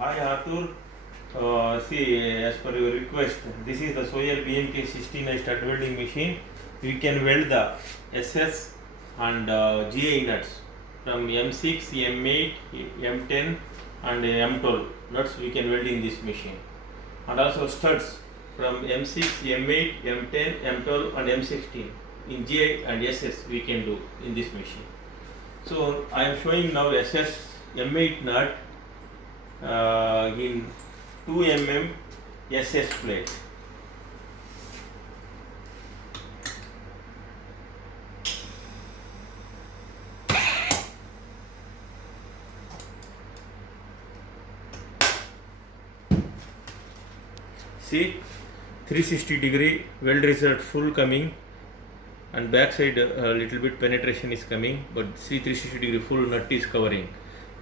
Hi Arthur. As per your request, this is the Soyer BMK-16i stud welding machine. We can weld the SS and GI nuts from M6, M8, M10 and M12 nuts we can weld in this machine. And also studs from M6, M8, M10, M12 and M16 in GI and SS we can do in this machine. So I am showing now SS M8 nut in 2 mm SS plate. See, 360-degree weld result full coming, and back side a little bit penetration is coming, but see 360-degree full nut is covering.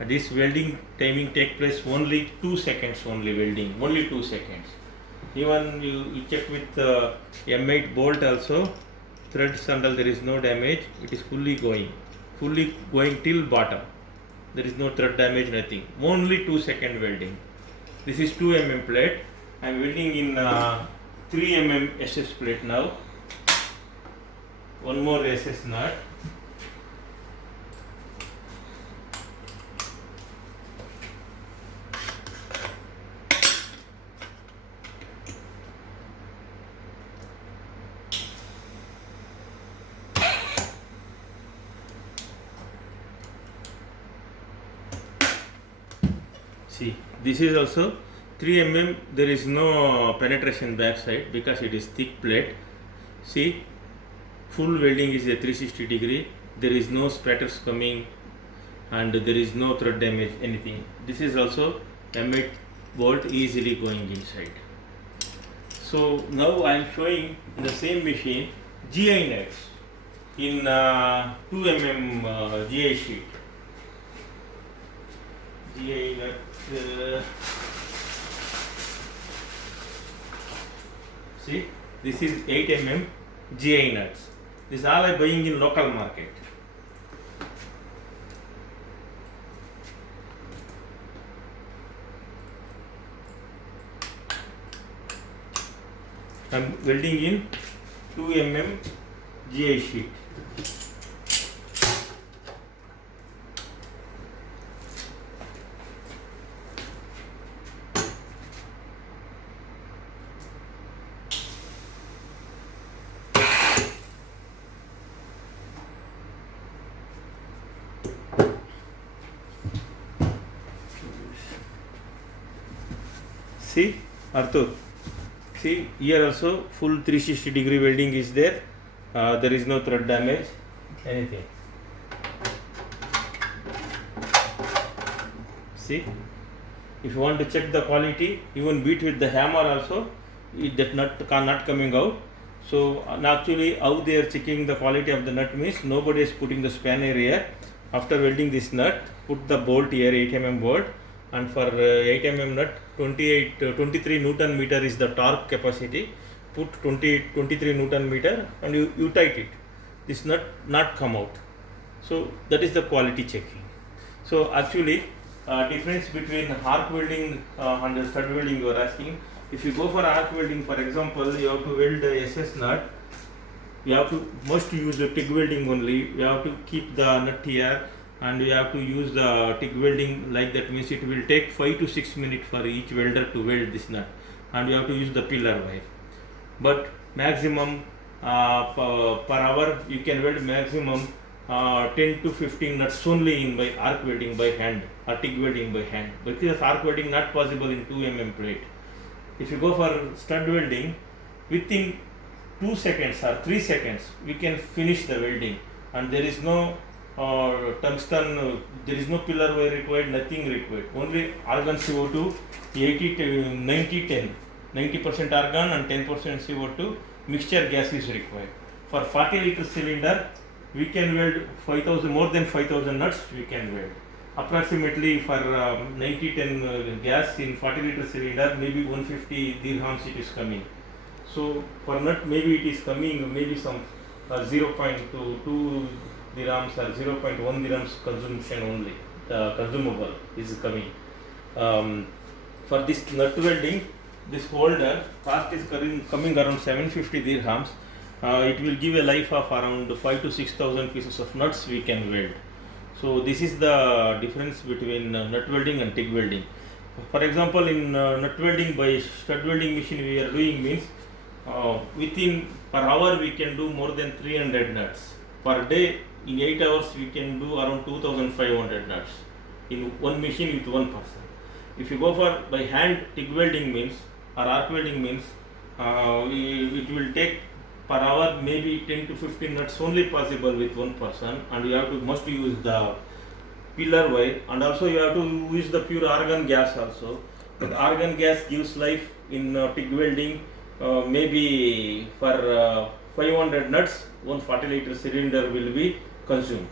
And this welding timing take place only 2 seconds only welding, only 2 seconds. Even you check with the M8 bolt also, threads and all, there is no damage, it is fully going till bottom. There is no thread damage, nothing, only 2-second welding. This is 2 mm plate. I am welding in 3 mm SS plate now. One more SS nut. See, this is also 3 mm, there is no penetration backside because it is thick plate. See, full welding is a 360-degree, there is no spatters coming and there is no thread damage, anything. This is also M8 bolt easily going inside. So now I am showing in the same machine GI nuts in 2 mm GI sheet. GI nut. See, this is 8 mm GI nuts. This all I buying in local market. I am welding in 2 mm GI sheet. See, Arthur, see here also full 360-degree welding is there. There is no thread damage, anything. See, if you want to check the quality, even beat with the hammer also, that nut not coming out. So actually how they are checking the quality of the nut means nobody is putting the spanner here. After welding this nut, put the bolt here, 8 mm bolt, and for 8 mm nut 23 Newton meter is the torque capacity. Put 23 Newton meter and you tight it. This nut not come out. So that is the quality checking. So actually difference between arc welding and stud welding you are asking. If you go for arc welding, for example, you have to weld the SS nut. You have to must use the TIG welding only. You have to keep the nut here and we have to use the TIG welding, like that means it will take 5 to 6 minutes for each welder to weld this nut, and we have to use the pillar wire. But maximum per hour you can weld maximum 10 to 15 nuts only in by arc welding by hand or TIG welding by hand, because arc welding not possible in 2 mm plate. If you go for stud welding, within 2 seconds or 3 seconds we can finish the welding, and there is no tungsten, there is no pillar wire required, nothing required. Only argon CO2 80 to 90-10, 90% argon and 10% CO2 mixture gas is required. For 40-liter cylinder we can weld 5,000, more than 5,000 nuts we can weld. Approximately for 90-10 gas in 40-liter cylinder, maybe 150 dirhams it is coming. So for nut maybe it is coming maybe some 0.2 dirhams or 0.1 dirhams consumption only, consumable is coming. For this nut welding, this holder cost is coming around 750 dirhams. It will give a life of around 5 to 6,000 pieces of nuts we can weld. So this is the difference between nut welding and TIG welding. For example, in nut welding by stud welding machine we are doing means within per hour we can do more than 300 nuts. Per day in 8 hours we can do around 2,500 nuts in one machine with one person. If you go for by hand TIG welding means or arc welding means it will take per hour maybe 10 to 15 nuts only possible with one person, and you have to must use the pillar wire, and also you have to use the pure argon gas also. But argon gas gives life in TIG welding maybe for 500 nuts 140-liter cylinder will be consumed.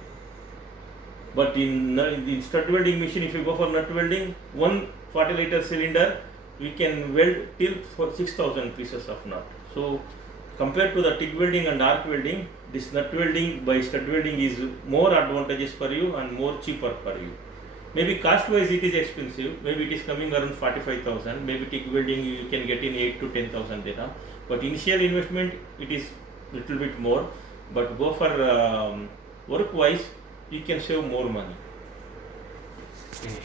But in stud welding machine, if you go for nut welding, 140-liter cylinder we can weld till 6,000 pieces of nut. So compared to the TIG welding and arc welding, this nut welding by stud welding is more advantageous for you and more cheaper for you. Maybe cost wise it is expensive, maybe it is coming around 45,000, maybe TIG welding you can get in 8 to 10,000 dirham, but initial investment it is little bit more, but go for work wise you can save more money. Finish.